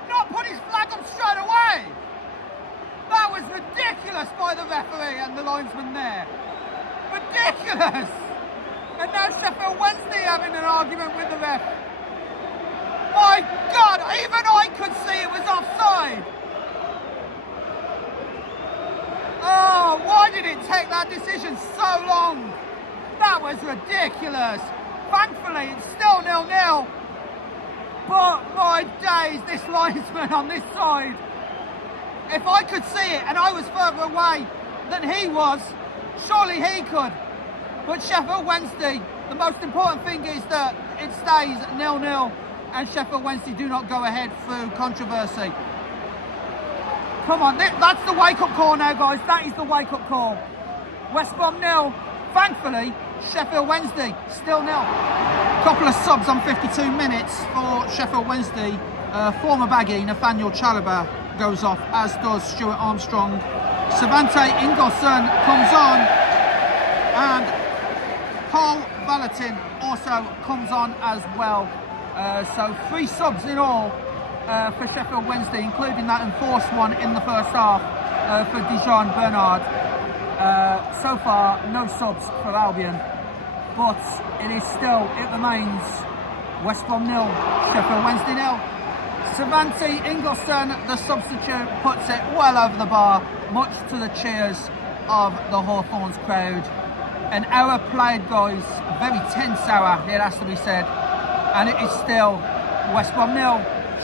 not put his flag up straight away? That was ridiculous by the referee and the linesman there. Ridiculous! And now Sheffield Wednesday having an argument with the ref. My God, even I could see it was offside. Oh, why did it take that decision so long? That was ridiculous. Thankfully, it's still 0-0. But my days, this linesman on this side. If I could see it and I was further away than he was, surely he could. But Sheffield Wednesday, the most important thing is that it stays 0-0 and Sheffield Wednesday do not go ahead through controversy. Come on, that's the wake-up call now, guys. That is the wake-up call. West Brom 0. Thankfully, Sheffield Wednesday still 0. Couple of subs on 52 minutes for Sheffield Wednesday. Former baggy Nathaniel Chalobah goes off, as does Stuart Armstrong. Savante Ingolson comes on, and Paul Valentin also comes on as well. So 3 subs in all for Sheffield Wednesday, including that enforced one in the first half for Dijon Bernard. So far, no subs for Albion, but it remains West Brom 0, Sheffield Wednesday 0. Savante Ingolson, the substitute, puts it well over the bar, much to the cheers of the Hawthorns crowd. An hour played, guys, a very tense hour, it has to be said, and it is still West Brom 0,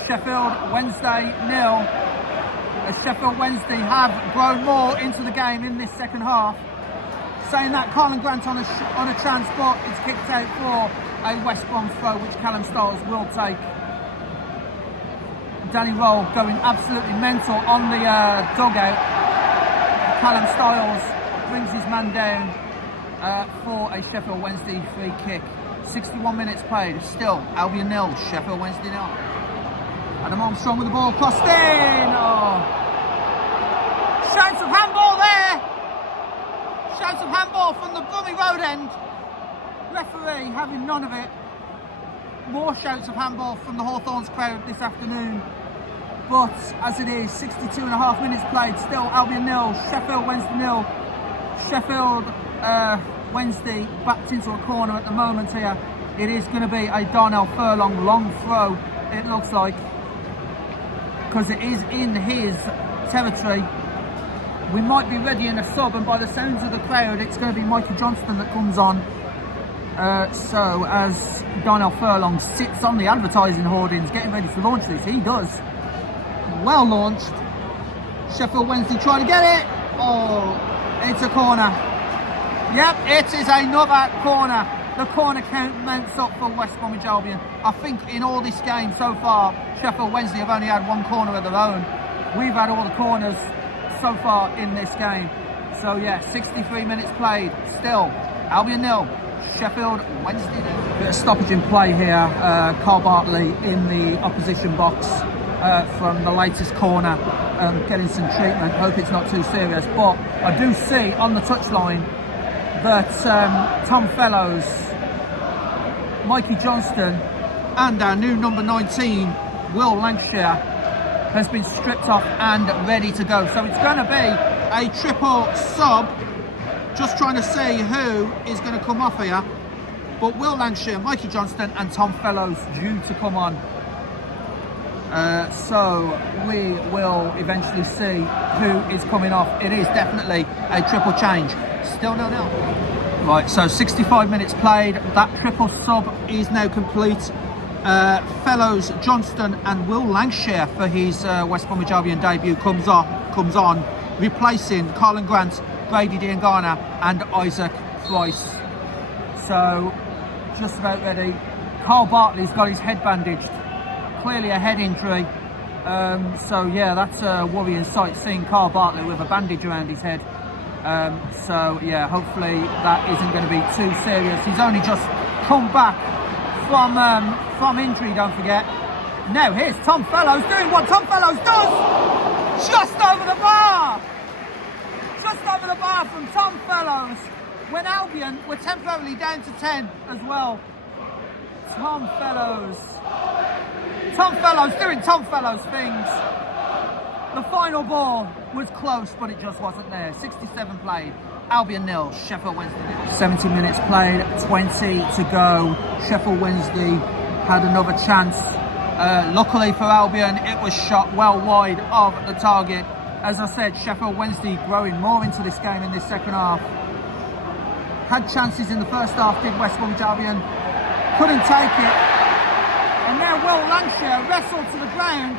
Sheffield Wednesday 0. As Sheffield Wednesday have grown more into the game in this second half. Saying that, Carlin Grant on a chance, but it's kicked out for a West Brom throw, which Callum Stiles will take. Danny Roll going absolutely mental on the dugout. Callum Stiles brings his man down for a Sheffield Wednesday free kick. 61 minutes played, still Albion 0, Sheffield Wednesday 0. Adam Armstrong with the ball crossed in. Oh. Shouts of handball there. Shouts of handball from the Bromwich Road end. Referee having none of it. More shouts of handball from the Hawthorns crowd this afternoon. But as it is, 62 and a half minutes played, still Albion 0, Sheffield Wednesday 0. Sheffield Wednesday backed into a corner at the moment here. It is going to be a Darnell Furlong long throw, it looks like, because it is in his territory. We might be ready in a sub, and by the sounds of the crowd, it's going to be Mikey Johnston that comes on. So as Darnell Furlong sits on the advertising hoardings, getting ready to launch this, he does. Well launched. Sheffield Wednesday trying to get it. Oh, it's a corner. Yep, it is another corner. The corner count mounts up for West Bromwich Albion. I think in all this game so far, Sheffield Wednesday have only had one corner of their own. We've had all the corners so far in this game. So yeah, 63 minutes played. Still, Albion 0, Sheffield Wednesday 0. Bit of stoppage in play here. Carl Bartley in the opposition box from the latest corner, getting some treatment. Hope it's not too serious. But I do see on the touchline that Tom Fellows, Mikey Johnston and our new number 19, Will Lancashire, has been stripped off and ready to go. So it's going to be a triple sub. Just trying to see who is going to come off here. But Will Lancashire, Mikey Johnston and Tom Fellows due to come on. So we will eventually see who is coming off. It is definitely a triple change. Still 0-0. Right, so 65 minutes played. That triple sub is now complete. Fellows, Johnston and Will Lancashire for his West Bromwich Albion debut comes on, replacing Carlin Grant, Grady Diangana and Isaac Price. So just about ready. Carl Bartley's got his head bandaged. Clearly a head injury. So yeah, that's a worrying sight, seeing Carl Bartley with a bandage around his head. So yeah, hopefully that isn't going to be too serious. He's only just come back from injury, don't forget. Now here's Tom Fellows doing what Tom Fellows does! Just over the bar! Just over the bar from Tom Fellows, when Albion were temporarily down to 10 as well. Tom Fellows doing Tom Fellows things. The final ball was close, but it just wasn't there. 67 played, Albion 0, Sheffield Wednesday 0. 70 minutes played, 20 to go. Sheffield Wednesday had another chance. Luckily for Albion, it was shot well wide of the target. As I said, Sheffield Wednesday growing more into this game in this second half. Had chances in the first half, did West Bromwich Albion. Couldn't take it. And now Will Lancashire wrestled to the ground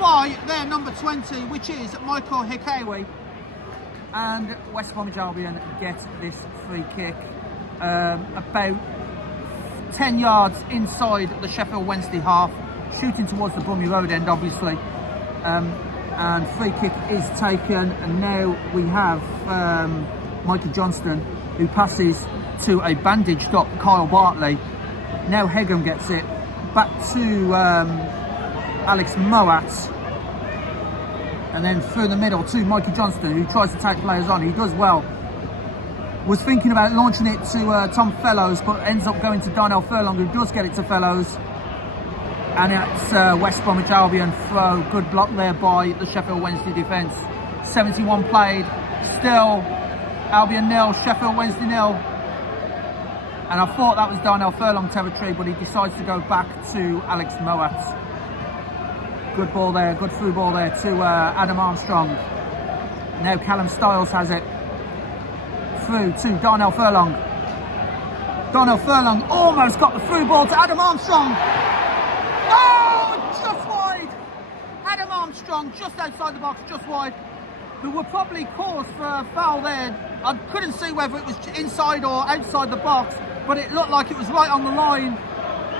by their number 20, which is Michael Hikawi. And West Bromwich Albion get this free kick about 10 yards inside the Sheffield Wednesday half, shooting towards the Bromwich Road end, obviously. And free kick is taken, and now we have Mikey Johnston, who passes to a bandaged up Kyle Bartley. Now Hegum gets it back to Alex Moat, and then through the middle to Mikey Johnston, who tries to take players on. He does well. Was thinking about launching it to Tom Fellows, but ends up going to Darnell Furlong, who does get it to Fellows. And it's West Bromwich Albion throw. Good block there by the Sheffield Wednesday defence. 71 played. Still Albion 0, Sheffield Wednesday 0. And I thought that was Darnell Furlong territory, but he decides to go back to Alex Moat. Good ball there, good through ball there to Adam Armstrong. Now Callum Stiles has it. Through to Darnell Furlong. Darnell Furlong almost got the through ball to Adam Armstrong. Oh, just wide. Adam Armstrong just outside the box, just wide. There were probably cause for a foul there. I couldn't see whether it was inside or outside the box, but it looked like it was right on the line.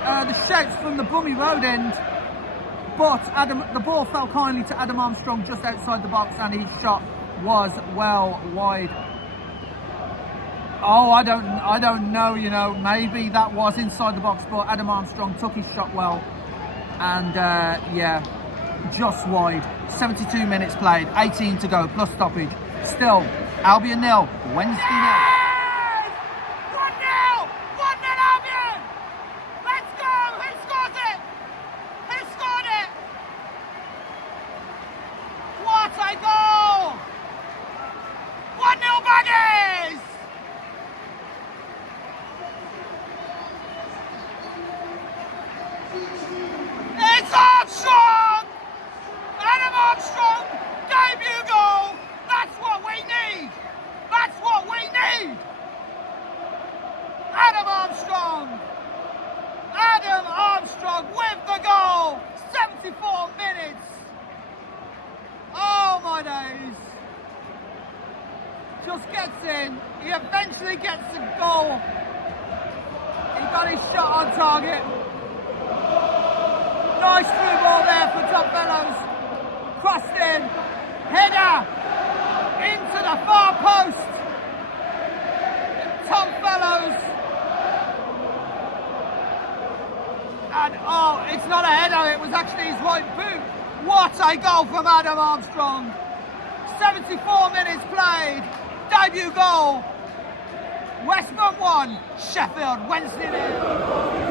The shouts from the Bromwich Road end, but the ball fell kindly to Adam Armstrong just outside the box, and his shot was well wide. Oh, I don't know, you know, maybe that was inside the box, but Adam Armstrong took his shot well, and yeah, just wide. 72 minutes played, 18 to go, plus stoppage. Still, Albion 0, Wednesday 0. 1-0! 1-0 Albion! Let's go! Who scored it? Who scored it? What a goal! 1-0 Baggies! It's Armstrong! Adam Armstrong, debut goal! That's what we need! That's what we need! Adam Armstrong! Adam Armstrong with the goal! 74 minutes! Oh my days! Just gets in. He eventually gets the goal. He got his shot on target. Nice through ball there for Tom Fellows. Crossed in. Header into the far post. Tom Fellows. And oh, it's not a header, it was actually his right boot. What a goal from Adam Armstrong. 74 minutes played. Debut goal. West Brom 1, Sheffield Wednesday 0.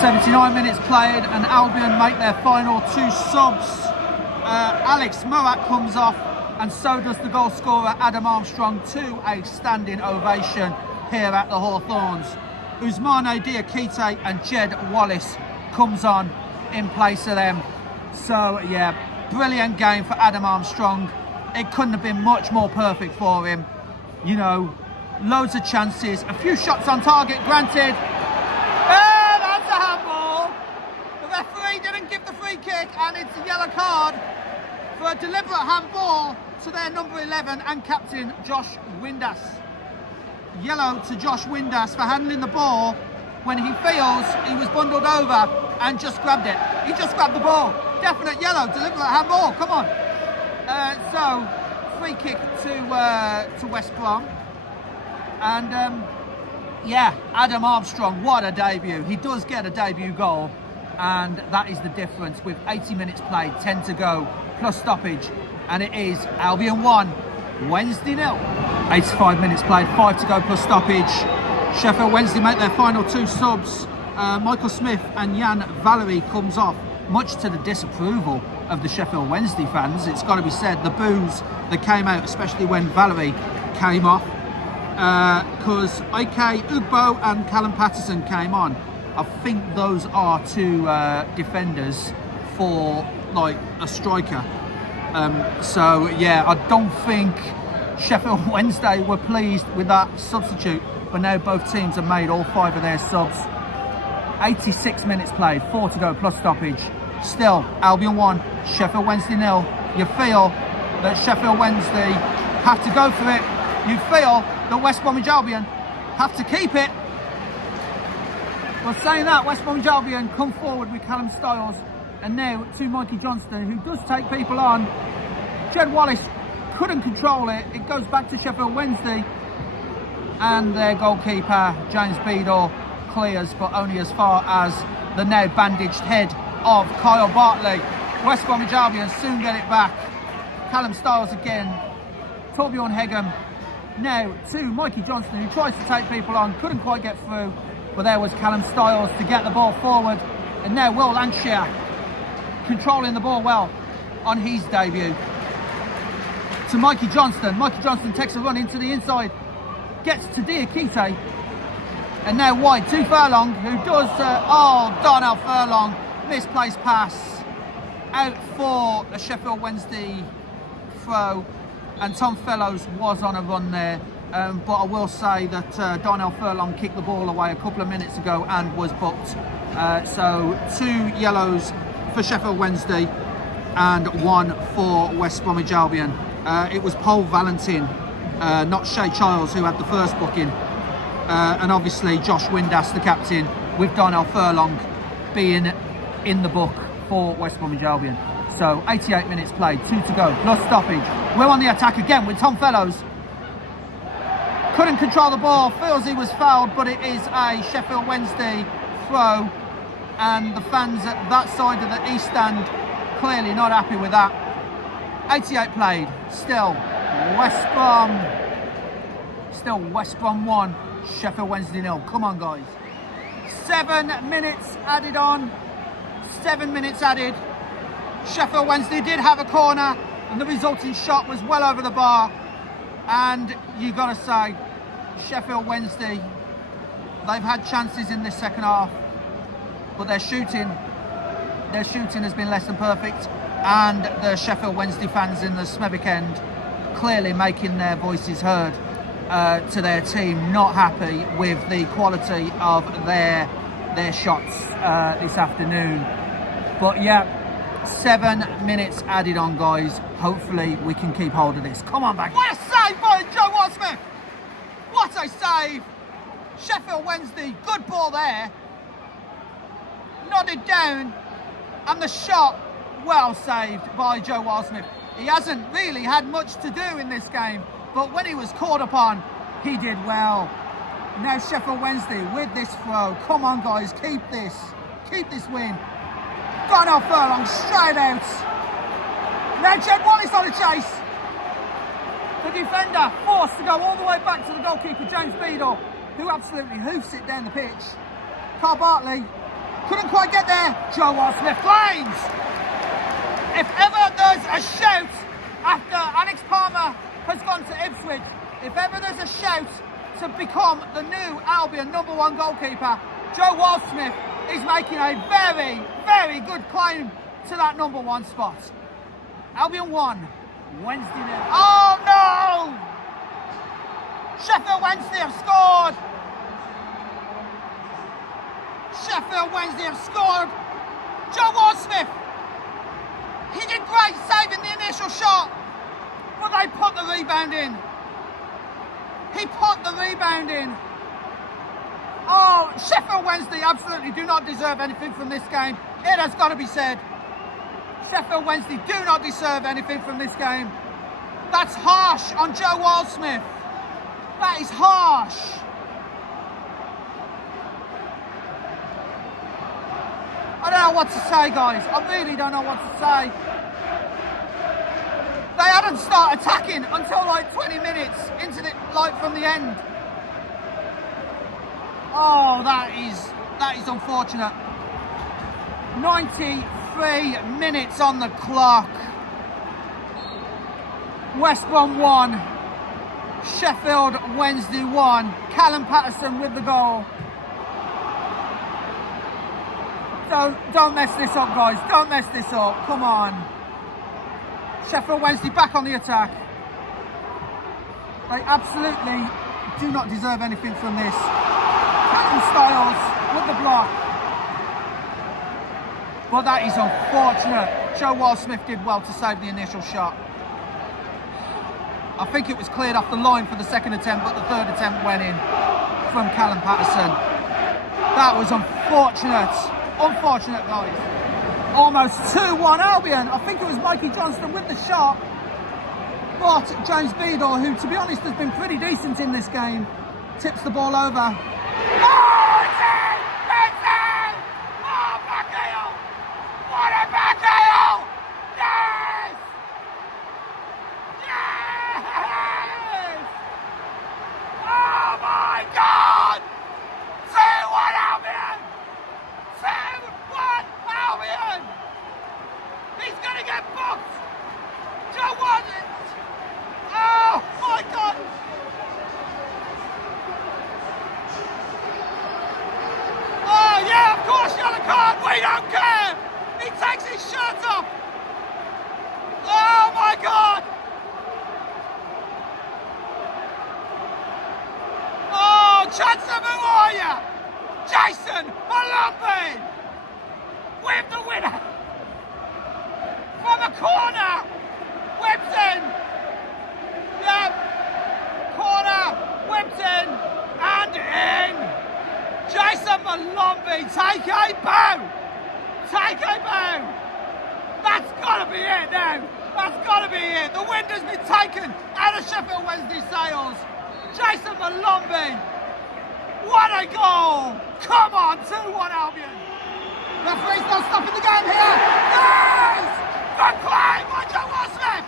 79 minutes played, and Albion make their final 2 subs. Alex Murat comes off, and so does the goal scorer Adam Armstrong, to a standing ovation here at the Hawthorns. Ousmane Diakite and Jed Wallace comes on in place of them. So yeah, brilliant game for Adam Armstrong. It couldn't have been much more perfect for him. You know, loads of chances, a few shots on target, granted. That's a handball. The referee didn't give the free kick, and it's a yellow card for a deliberate handball to their number 11 and captain Josh Windass. Yellow to Josh Windass for handling the ball when he feels he was bundled over and just grabbed it. He just grabbed the ball. Definite yellow, deliberate handball, come on. So, free kick to West Brom. And yeah, Adam Armstrong, what a debut. He does get a debut goal, and that is the difference with 80 minutes played, 10 to go, plus stoppage. And it is Albion 1, Wednesday 0. 85 minutes played, 5 to go plus stoppage. Sheffield Wednesday make their final 2 subs. Michael Smith and Jan Valery comes off, much to the disapproval of the Sheffield Wednesday fans. It's got to be said, the boos that came out, especially when Valery came off, because IK Ugbo and Callum Patterson came on. I think those are 2 defenders for like a striker. So yeah, I don't think Sheffield Wednesday were pleased with that substitute, but now both teams have made all 5 of their subs. 86 minutes played, 4 to go plus stoppage. Still, Albion 1, Sheffield Wednesday 0. You feel that Sheffield Wednesday have to go for it. You feel that West Bromwich Albion have to keep it. Well, saying that, West Bromwich Albion come forward with Callum Styles, and now to Mikey Johnston, who does take people on. Jed Wallace couldn't control it. It goes back to Sheffield Wednesday, and their goalkeeper, James Beadle, clears, but only as far as the now bandaged head of Kyle Bartley. West Bromwich Albion soon get it back. Callum Styles again. Torbjorn Hegem now to Mikey Johnston, who tries to take people on, couldn't quite get through, but there was Callum Styles to get the ball forward. And now Will Landshear controlling the ball well on his debut. To Mikey Johnston. Mikey Johnston takes a run into the inside, gets to Diakite, and now wide to Furlong, who does, Darnell Furlong, misplaced pass, out for a Sheffield Wednesday throw, and Tom Fellows was on a run there, but I will say that Darnell Furlong kicked the ball away a couple of minutes ago and was booked. So 2 yellows for Sheffield Wednesday and 1 for West Bromwich Albion. It was Paul Valentin, not Shay Childs, who had the first booking. And obviously Josh Windass, the captain, with Darnell Furlong being in the book for West Bromwich Albion. So 88 minutes played, 2 to go, plus stoppage. We're on the attack again with Tom Fellows. Couldn't control the ball, feels he was fouled, but it is a Sheffield Wednesday throw. And the fans at that side of the East Stand clearly not happy with that. 88 played, still West Brom 1, Sheffield Wednesday 0. Come on, guys. 7 minutes added on, 7 minutes added. Sheffield Wednesday did have a corner and the resulting shot was well over the bar. And you gotta say, Sheffield Wednesday, they've had chances in this second half, but their shooting has been less than perfect. And the Sheffield Wednesday fans in the Smethwick end clearly making their voices heard to their team, not happy with the quality of their shots this afternoon. But yeah, 7 minutes added on, guys. Hopefully we can keep hold of this. Come on back. What a save by Joe Wadsmith! What a save! Sheffield Wednesday, good ball there. Nodded down, and the shot, well saved by Joe Wadsmith. He hasn't really had much to do in this game, but when he was called upon, he did well. Now Sheffield Wednesday with this throw. Come on, guys, keep this win. Darnell Furlong straight out. Now Jed Wallace on the chase. The defender forced to go all the way back to the goalkeeper, James Beadle, who absolutely hoofs it down the pitch. Carl Bartley couldn't quite get there. Joe Wadsmith flames. If ever there's a shout after Alex Palmer has gone to Ipswich, if ever there's a shout to become the new Albion #1 goalkeeper, Joe Wadsmith is making a very, very good claim to that #1 spot. Albion 1, Wednesday 0. Oh no! Sheffield Wednesday have scored! Sheffield Wednesday have scored! Joe Wadsmith! He did great saving the initial shot, but they put the rebound in. He put the rebound in. Oh, Sheffield Wednesday absolutely do not deserve anything from this game. It has got to be said. Sheffield Wednesday do not deserve anything from this game. That's harsh on Joe Wadsmith. That is harsh. I don't know what to say, guys. I really don't know what to say. They hadn't started attacking until like 20 minutes into the, from the end. Oh, that is unfortunate. 93 minutes on the clock. West Brom 1, Sheffield Wednesday 1. Callum Patterson with the goal. Don't mess this up, guys. Don't mess this up. Come on. Sheffield Wednesday back on the attack. They absolutely do not deserve anything from this. Captain Styles with the block. But that is unfortunate. Joe Wadsmith did well to save the initial shot. I think it was cleared off the line for the second attempt, but the third attempt went in from Callum Patterson. That was unfortunate. Unfortunate, guys. Almost 2-1 Albion. I think it was Mikey Johnston with the shot. But James Beadle, who to be honest has been pretty decent in this game, tips the ball over. Oh, it's in! It's in! Oh, backheel! What a backheel! Yes! Yes! Oh my God! 2-1 Albion! 2-1 Albion! He's gonna get booked! Joe Wadsmith! Oh my God! Oh yeah, of course, yellow card. We don't care. He takes his shirt off. Oh my God! Oh, Chancellor Maroya! Jason Molumby with the winner from a corner. Whips in. Yep. Corner. Whips in and in. Jason Molumby, take a bow! Take a bow! got to be it now. That's got to be it. The wind has been taken out of Sheffield Wednesday sails. Jason Molumby. What a goal. Come on, 2-1 Albion. Referee's not stopping the game here. Yes! Good play by Joe Walsmith.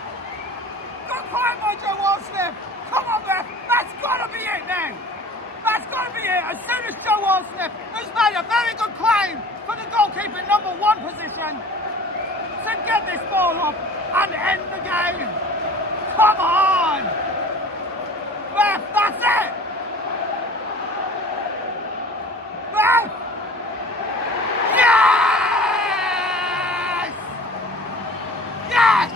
Good play by Joe Walsmith. Come on, ref. That's got to be it now. That's got to be it. As soon as Joe Walsmith has made a very good claim for the goalkeeper number 1 position to get this ball up and end the game. Come on. Ref, that's it. Ref. Yes! Yes!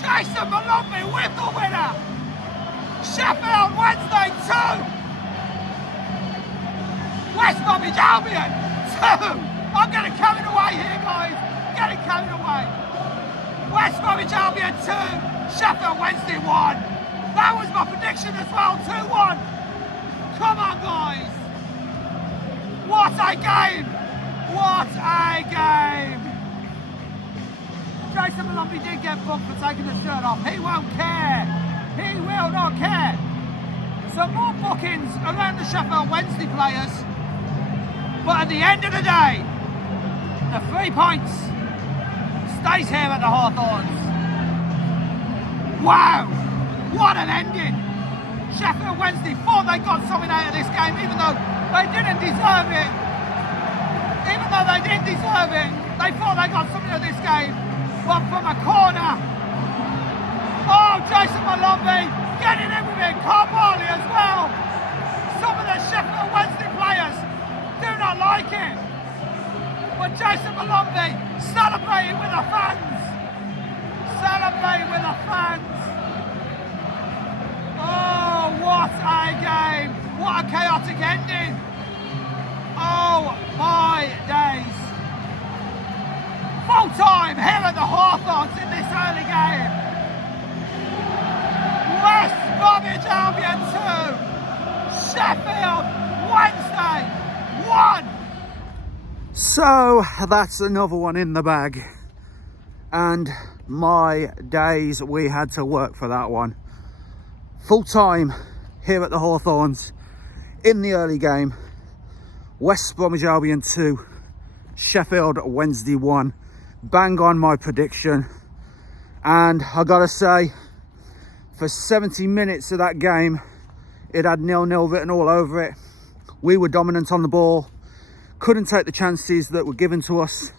Jason Molumby with the winner. Sheffield Wednesday 2. West Bromwich Albion 2. I'm getting carried away here, guys. Getting carried away. West Bromwich Albion 2. Sheffield Wednesday 1. That was my prediction as well. 2-1. Come on, guys. What a game. What a game. Jason Molumby did get booked for taking the shirt off. He won't care. He will not care. Some more bookings around the Sheffield Wednesday players. But at the end of the day, the 3 points stays here at the Hawthorns. Wow, what an ending. Sheffield Wednesday thought they got something out of this game, even though they didn't deserve it. Even though they didn't deserve it, they thought they got something out of this game. But from a corner, oh, Jason Molumby getting in with it, Carbarley as well. Some of the Sheffield Wednesday players do not like it. But Jason Molumby celebrating with the fans. Celebrating with the fans. Oh, what a game. What a chaotic ending. Oh my days. Full time here at the Hawthorns in this early game. West Bromwich Albion 2. Sheffield Wednesday 1. So that's another one in the bag, and my days, we had to work for that one. Full time here at the Hawthorns in the early game. West Bromwich Albion 2, Sheffield Wednesday 1. Bang on my prediction, and I gotta say, for 70 minutes of that game, it had 0-0 written all over it. We were dominant on the ball, couldn't take the chances that were given to us.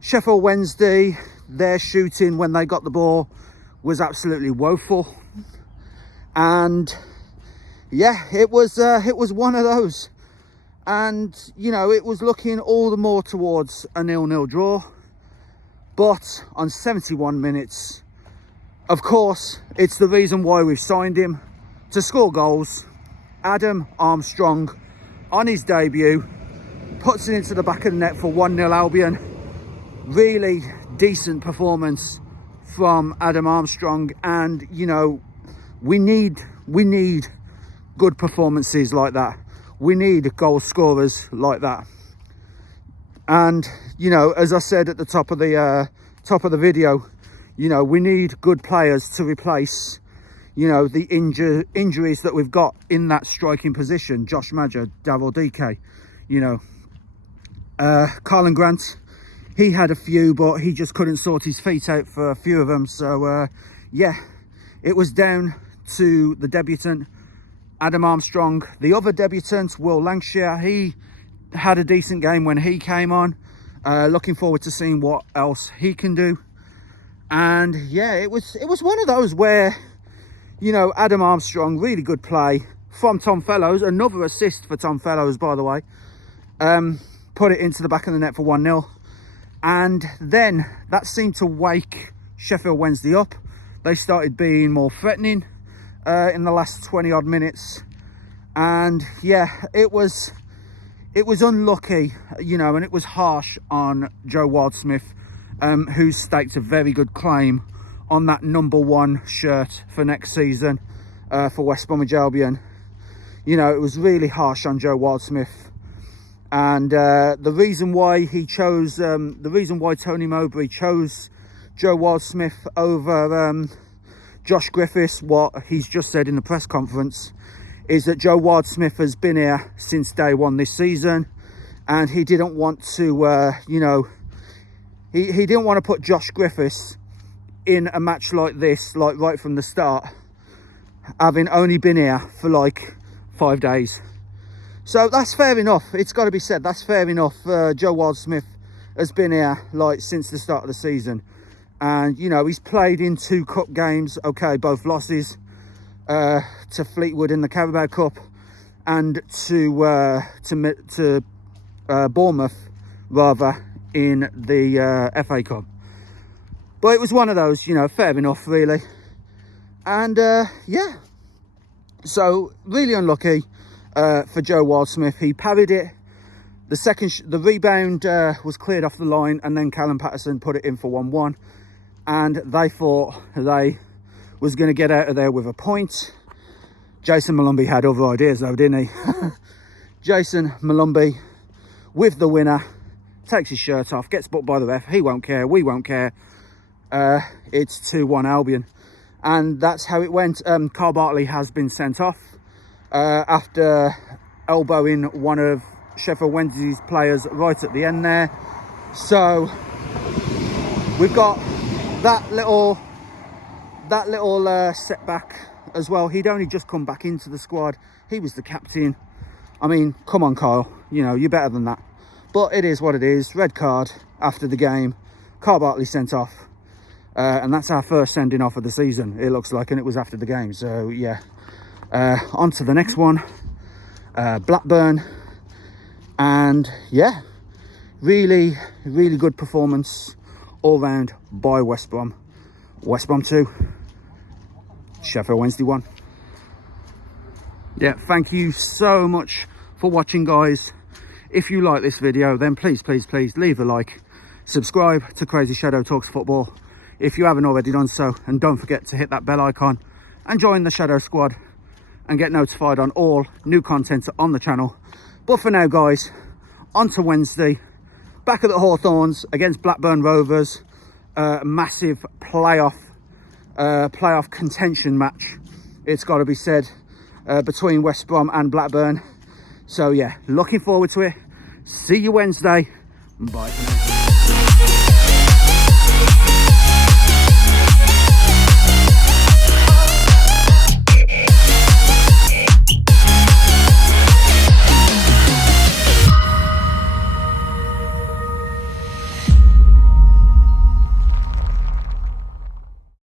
Sheffield Wednesday, their shooting when they got the ball was absolutely woeful, and yeah, it was one of those. And you know, it was looking all the more towards a 0-0 draw. But on 71 minutes, of course, it's the reason why we've signed him, to score goals. Adam Armstrong, on his debut, puts it into the back of the net for 1-0 Albion. Really decent performance from Adam Armstrong, and you know, we need good performances like that. We need goal scorers like that. And you know, as I said at the top of the video, you know, we need good players to replace, you know, the injuries that we've got in that striking position. Josh Madger, Davil DK, you know, Carlin Grant, he had a few, but he just couldn't sort his feet out for a few of them. So yeah, it was down to the debutant Adam Armstrong. The other debutant, Will Lancashire, he had a decent game when he came on. Looking forward to seeing what else he can do. And yeah, it was one of those where, you know, Adam Armstrong, really good play from Tom Fellows, another assist for Tom Fellows, by the way. Put it into the back of the net for 1-0, and then that seemed to wake Sheffield Wednesday up. They started being more threatening in the last 20 odd minutes, and yeah, it was unlucky, you know, and it was harsh on Joe Waldsmith, who's staked a very good claim on that #1 shirt for next season for West Bromwich Albion. You know, it was really harsh on Joe Waldsmith. And the reason why he chose, the reason why Tony Mowbray chose Joe Wildsmith over Josh Griffiths, what he's just said in the press conference, is that Joe Wildsmith has been here since day one this season, and he didn't want to, you know, he didn't want to put Josh Griffiths in a match like this, like right from the start, having only been here for like 5 days. So that's fair enough. It's got to be said, that's fair enough. Joe Wildsmith has been here like since the start of the season, and you know, he's played in 2 cup games. Okay, both losses to Fleetwood in the Carabao Cup and to Bournemouth rather in the FA Cup. But it was one of those, you know, fair enough really. And yeah, so really unlucky for Joe Wildsmith. He parried it. The rebound was cleared off the line, and then Callum Patterson put it in for 1-1, and they thought they was going to get out of there with a point. Jason Molumby had other ideas though, didn't he? Jason Molumby with the winner, takes his shirt off, gets booked by the ref. He won't care, we won't care. It's 2-1 Albion, and that's how it went. Carl Bartley has been sent off after elbowing one of Sheffield Wednesday's players right at the end there. So we've got that little setback as well. He'd only just come back into the squad. He was the captain. I mean, come on, Kyle, you know, you're better than that. But it is what it is. Red card after the game. Carl Bartley sent off. And that's our first sending off of the season, it looks like, and it was after the game. So yeah, on to the next one. Blackburn. And yeah, really good performance all round by West Brom. West Brom 2, Sheffield Wednesday 1. Yeah, thank you so much for watching, guys. If you like this video, then please leave a like, subscribe to Crazy Shadow Talks Football if you haven't already done so, and don't forget to hit that bell icon and join the Shadow Squad and get notified on all new content on the channel. But for now, guys, on to Wednesday, back at the Hawthorns against Blackburn Rovers. Massive playoff contention match, it's got to be said, between West Brom and Blackburn. So yeah, looking forward to it. See you Wednesday. Bye for now.